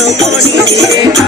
no body, yeah.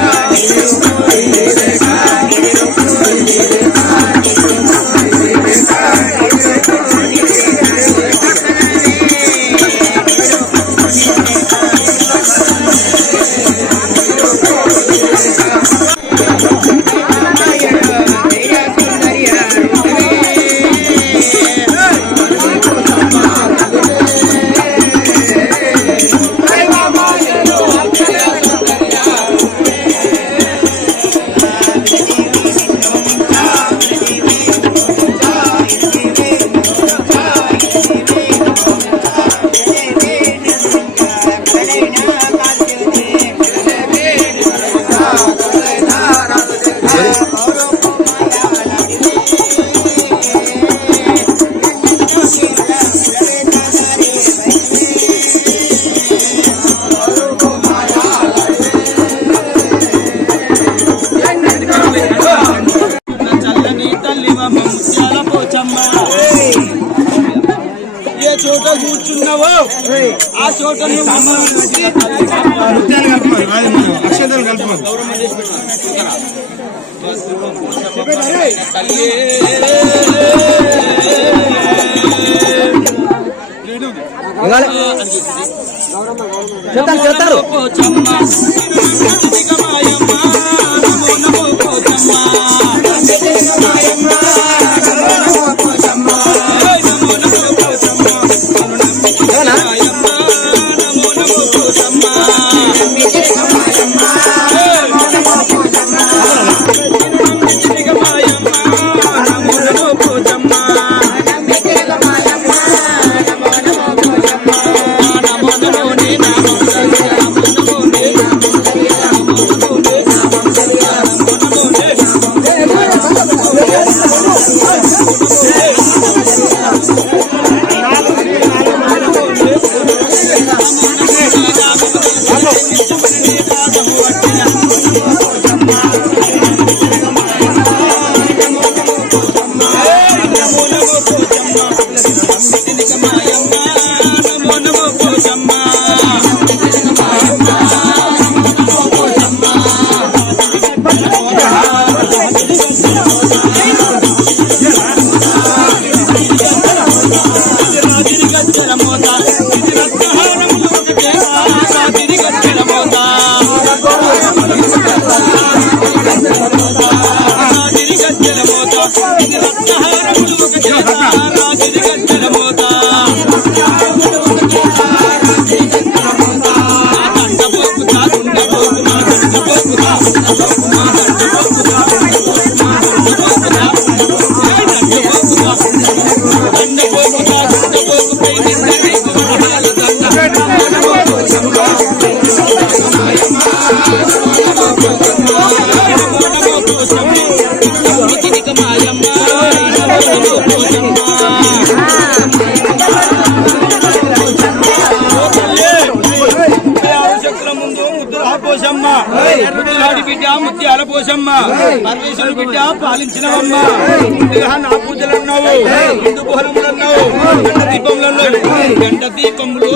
అక్షంతలు. తల్లి చెప్తారు చెప్తారు ಮೂವತ್ತಿನ love. పాలించినవమ్మ ముందుగా నా పూజలు అన్నావు ముందు గుహరములు అన్నావు గంట దీపంలో గంట దీపంలో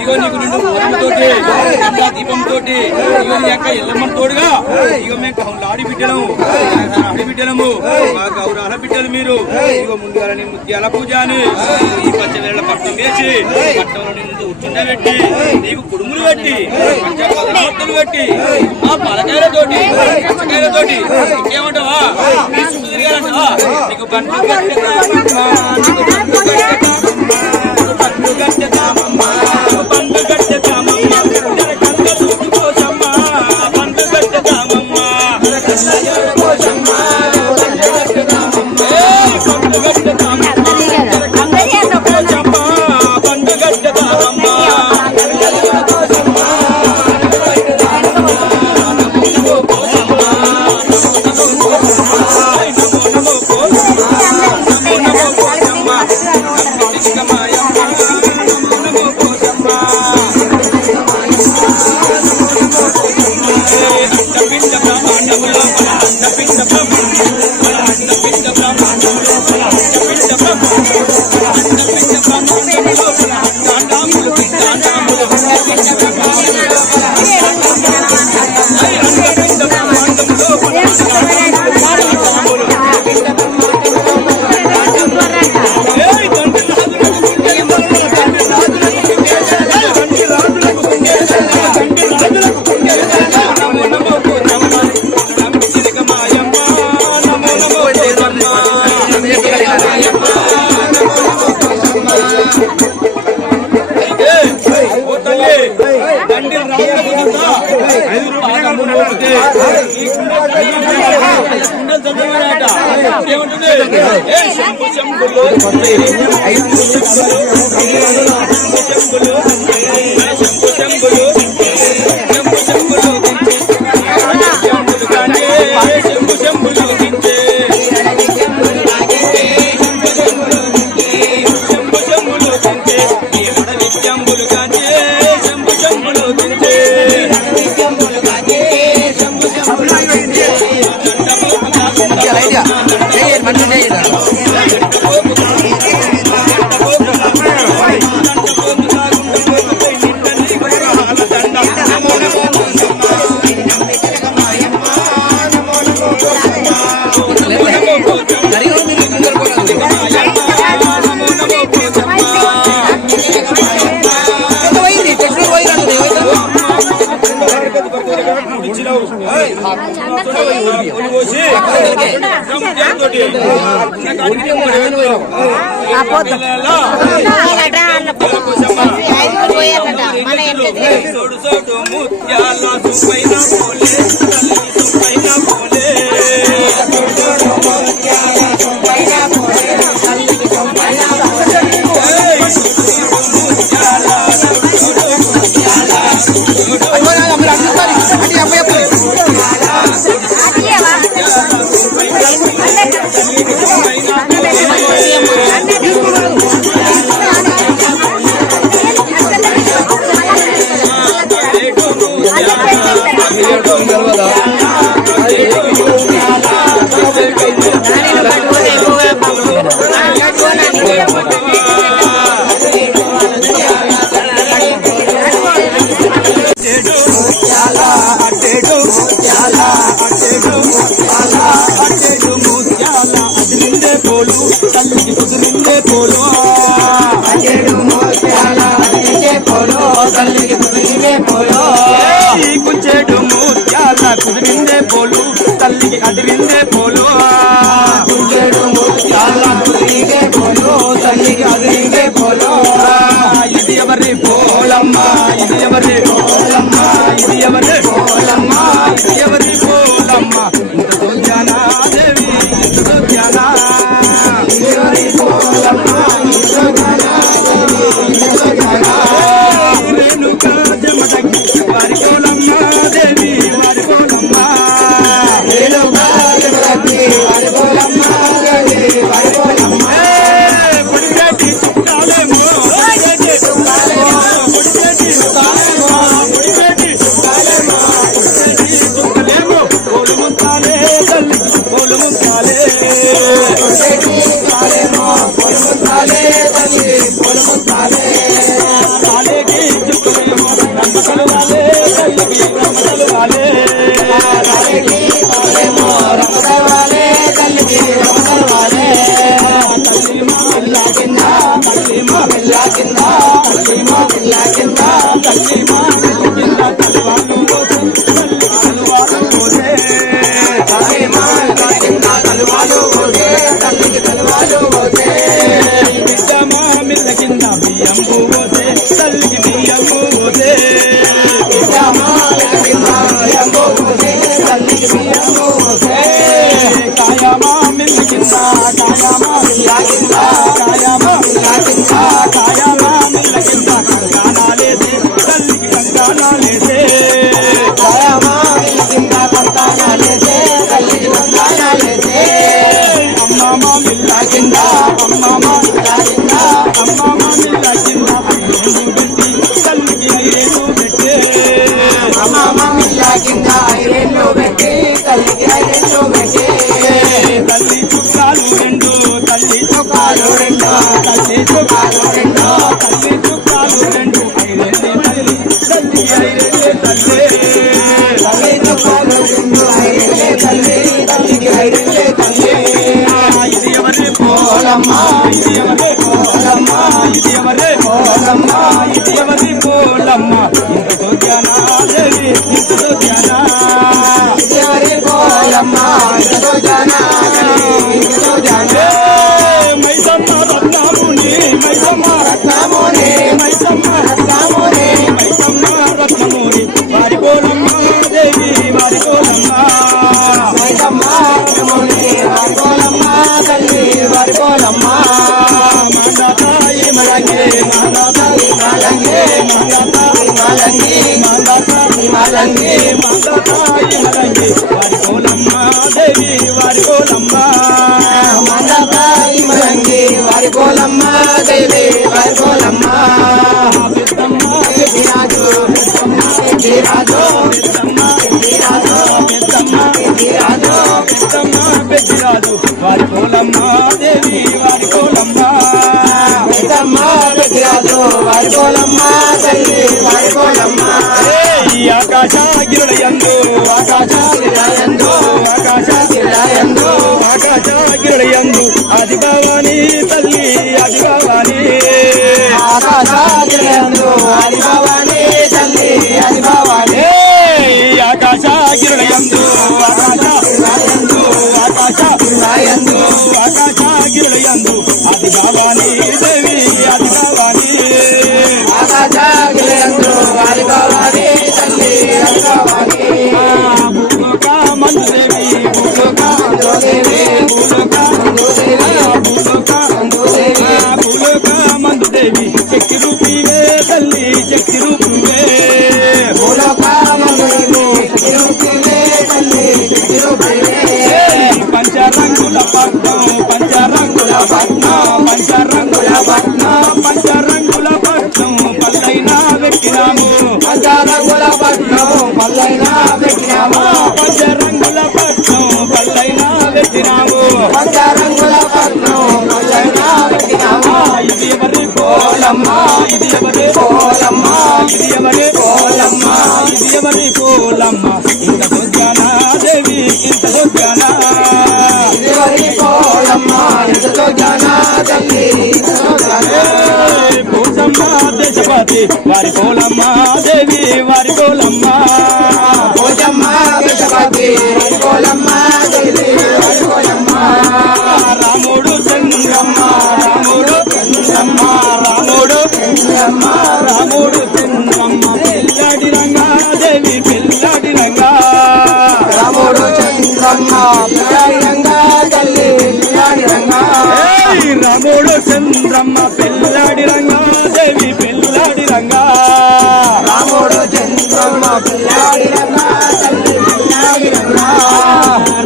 ఇగో నీకు నిండు పూర్ణతోటి గంగా దీపంతోటి ఇగో నీ యొక్క ఎల్లమ్మ తోడుగా ఇగో మేము లాడి బిడ్డలము హరి బిడ్డలము మా గౌరవ బిడ్డలు మీరు ఇగో ముందుగా ముత్యాల పూజ అని ఈ పంచవేళ పట్టం వేసి పట్టంలో నిన్ను ఉచ్చుండబెట్టి నీకు కుడుములు పెట్టి పంచపదలు పెట్టి ఆ పలకాయలతోటి పచ్చకాయలతోటి ఇంకేమంటావా నీకు బండ్లు నీకు బండ్లు జరగంగ చూపు కోసమ్మా, బండ్లు కట్టెతామమ్మా. ఏయ్, slave. అట్టెడు ముత్యాల అట్టెడు ముత్యాల అది నిండే పోలు తల్లికి కుదిరిందే పోలు. అట్టెడు ముత్యాల అది నిండే పోలు తల్లికి పోలు. తల్లికి అదిరిందే పోలు. కుచ్చేడు ముత్యాల కుదిరిందే పోలు తల్లికి అదిరిందే పోలు. ఇది ఎవరి పోలమ్మా ఇది ఎవరి la madre que. రూపువే పంచరంగుల పట్నం పంచరంగుల పట్నం పంచరంగుల పట్నం పంచరంగుల పట్నం పల్లైనా పెట్టినాము పంచారంగుల పట్నం పల్లైనా పెట్టినాము పంచరంగుల పట్నం పల్లైనా పెట్టినాము పంచారంగుల పట్నం పల్లైనా పెట్టినాము ఇది ఎవరి పోలమ్మ. ఇది ఎవరి పోలమ్మ ఇది ఎవరి పోలమ్మ ఇంత సొజ్జానా దేవి ఇంత సొజ్జానా ఇదివరి పోలమ్మ ఇంతలో జానా తల్లి పోసమ్మ దేశపతి వారి పోలమ్మ దేవి వారి పోలమ్మ చంద్రమ్మ పిల్లాడి రంగా దేవి పిల్లాడి రంగా. రాముడు చంద్రమ్మ పిల్లాడి రంగా పిల్లాడి రంగా.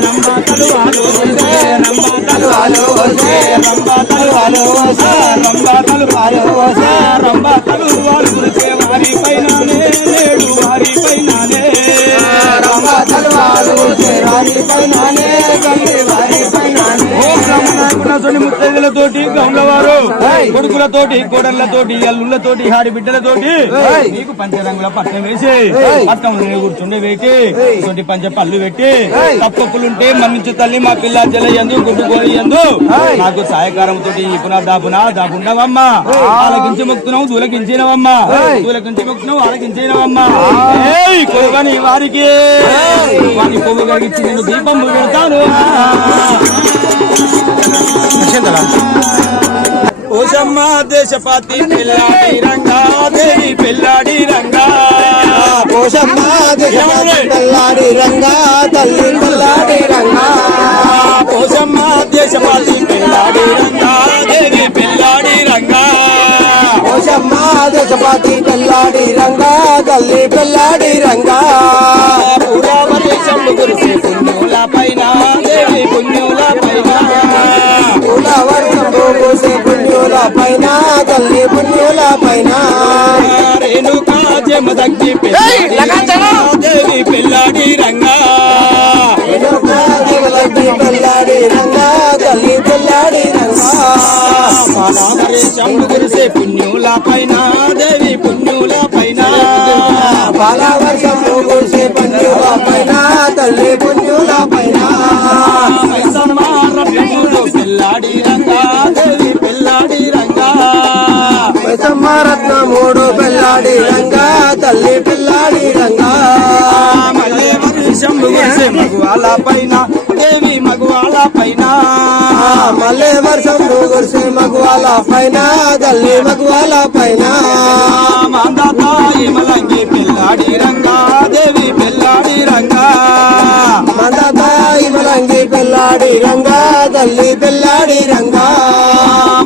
రంభ తలువాలు వస్తే, రంభ తలువాలు వస్తే, రంభ తలువాలు వస్తే, రంభ తలువాలు వస్తే, రంభ తలువాలు వారి పైననే నేడు వారి పైననే తలువాలు వారి పైననే బ్రహ్మనాయకుని ముత్తైదులతోటి గౌండవారు కొడుకులతోటి కోడళ్ళతోటి అల్లుళ్ళతోటి హారి బిడ్డలతోటి నీకు పంచరంగుల పట్టం వేసి పట్టం కూర్చుండే పెట్టి తోటి పంచ పళ్ళు పెట్టి తప్పకులుంటే మన్నించు తల్లి మా పిల్ల జలయందు గుడ్డు కోయందు నాకు సహాయకారం తోటి ఇపున దాపున దాపుండవమ్మా. ఆలకించి మొక్కుతున్నావు దూలకించినవమ్మా. దూలకించి మొక్కుతున్నావు ఆలకించినవమ్మా. కొలువని వారికి. వారి కొవ్వు కలిగించి నేను దీపం పెడతాను ఓషమ్మ దేశపాతి పిల్లాడి రంగా దేవి పిల్లాడి రంగా. పోషమ్మ దేశపాతి పిల్లాడి రంగా తల్లి పిల్లాడి రంగా. ఓషమ్మ దేశపాతి పిల్లాడి రంగా దేవి పిల్లాడి రంగా. పోషమ్మ దేశపాతి పిల్లాడి రంగా తల్లి పిల్లాడి రంగా. పురావతి శంభు గురిసి పుణ్యుల పైన దేవి పుణ్యుల పైన. పుణ్యుల పైన తల్లి పుణ్యుల పైన రేణుకా జమ దగ్గి పిల్లాడి రంగా, దేవి పిల్లాడి రంగా. దేవలకి పిల్లాడి రంగా తల్లి పిల్లాడి రంగా. పుణ్యుల పైన మూడు పిల్లాడి రంగా తల్లి పిల్లాడి రంగా. మల్లె శంభు గురిసే మగువాల పైన దేవి మగువాల పైన. మల్లె వర్షం కురిసే మగువాల పైన తల్లి మగువాల పైన. మాందాతాయి మలంగి పిల్లాడి రంగా దేవి పిల్లాడి రంగా. మందతాయి మలంగి పిల్లాడి రంగా తల్లి పిల్లాడి రంగా.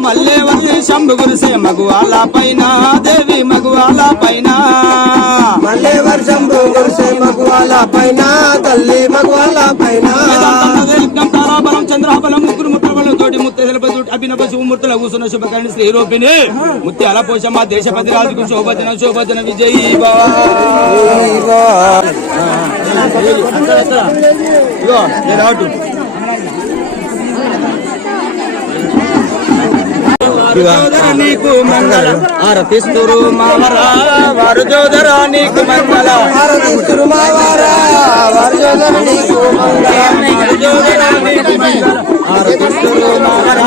మల్లె వల్లి శంభు కురిసే మగువాల పైన దేవి మగువాల పైన. మళ్ళీ వర్షం కురిసే మగువాల పైన తల్లి మగువాల పైన. యజ్ఞం తారాబలం చంద్రాబలం ముగ్గురు ముట్టబలం తోటి ముత్తెలపతి అభినవ శుభమూర్తుల కూసున్న శుభకరణి శ్రీ రూపిణి. ముత్యాల పోషమ్మ దేశపతి రాజుకు శోభదిన శోభదిన విజయీ. నీకు మంగళ. ఆరతిస్తురు మామరా వారు జోదర నీకు మంగళ. ఆరతిస్తురు మావారా వర్జోదర నీకు వారు జోదర నీకు మంగళ. ఆరతిస్తురు మామరా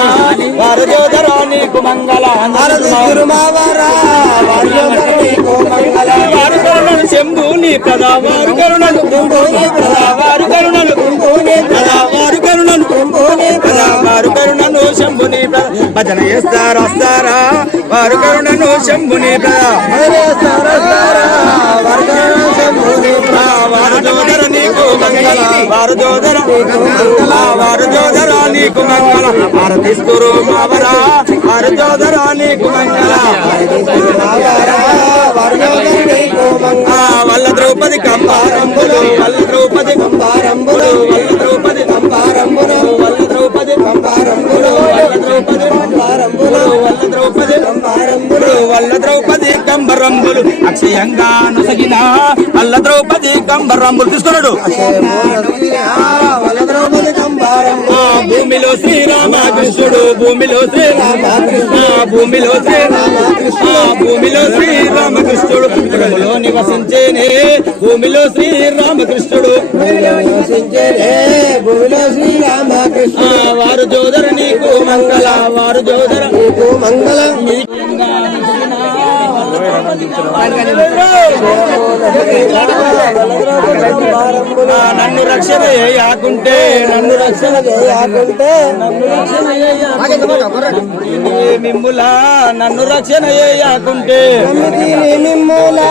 వారు జోదర నీకు మంగళ. ఆరతిస్తురు మావారా వర్జోదర నీకు మంగళ. వారు కరుణను శంభుని ప్రదా వారు కరుణను ప్రదా వారు భజన చేస్తారా వస్తారా? వారు కరుణను శంభుని వారు జోదర నీకు మంగళ వారు జోదర వారు జోదర నీకు మంగళ ఆరతిస్తురు మావరా వారు జోదర నీకు మంగళ వల్ల ద్రౌపది కంబారంబులు వల్ల ద్రౌపది కంబారంబులు. వల్ల కంబరంబులు అక్షయంగా నొసగిన వల్ల ద్రౌపది కంబరంబులు తీసుకున్నాడు భూమిలో శ్రీరామకృష్ణుడు భూమిలో శ్రీరామకృష్ణ భూమిలో శ్రీరామ ఆ భూమిలో శ్రీరామకృష్ణుడు. భూమిలో నివసించేనే భూమిలో శ్రీరామకృష్ణుడు. భూమిలో శ్రీరామకృష్ణ వారు జోదర నీకు మంగళ వారు జోదర. నీకు మంగళం. ఆ నన్ను రక్షణ చేయకుంటే నన్ను రక్షణ చేయకుంటే మిమ్ములా నన్ను రక్షణ చేయకుంటే. మిమ్ములా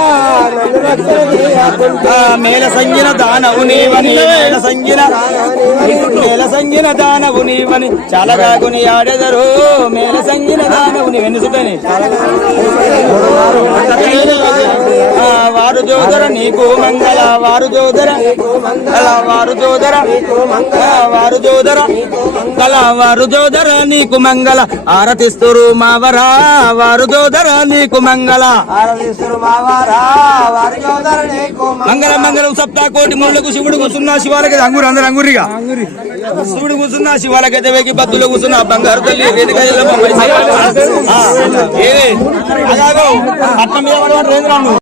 మేల సంగిన దానవు నీవని మేల సంగిన మేల సంగిన దానవు నీవని చాలగా కొని ఆడెదరు మేల సంగిన దానవు నీ వెనుసుకని వారు జోదర నీకు మంగళ వారు జోదర అలా వారు జోదర వారు జోదర మంగళ వారు జోదర నీకు మంగళ ఆరతిస్తురు మావరా వారు జోదర నీకు మంగళ. ఆరతిస్తురు మావరా మంగళ మంగళం సప్తా కోటి ముళ్ళకు శివుడు కూర్చున్నా శివాలకి అంగురు అందరు అంగురిగా. శివుడు కూర్చున్నా శివాలకైతే వెకి బద్దులు కూర్చున్నా బంగారు తల్లి వేదిక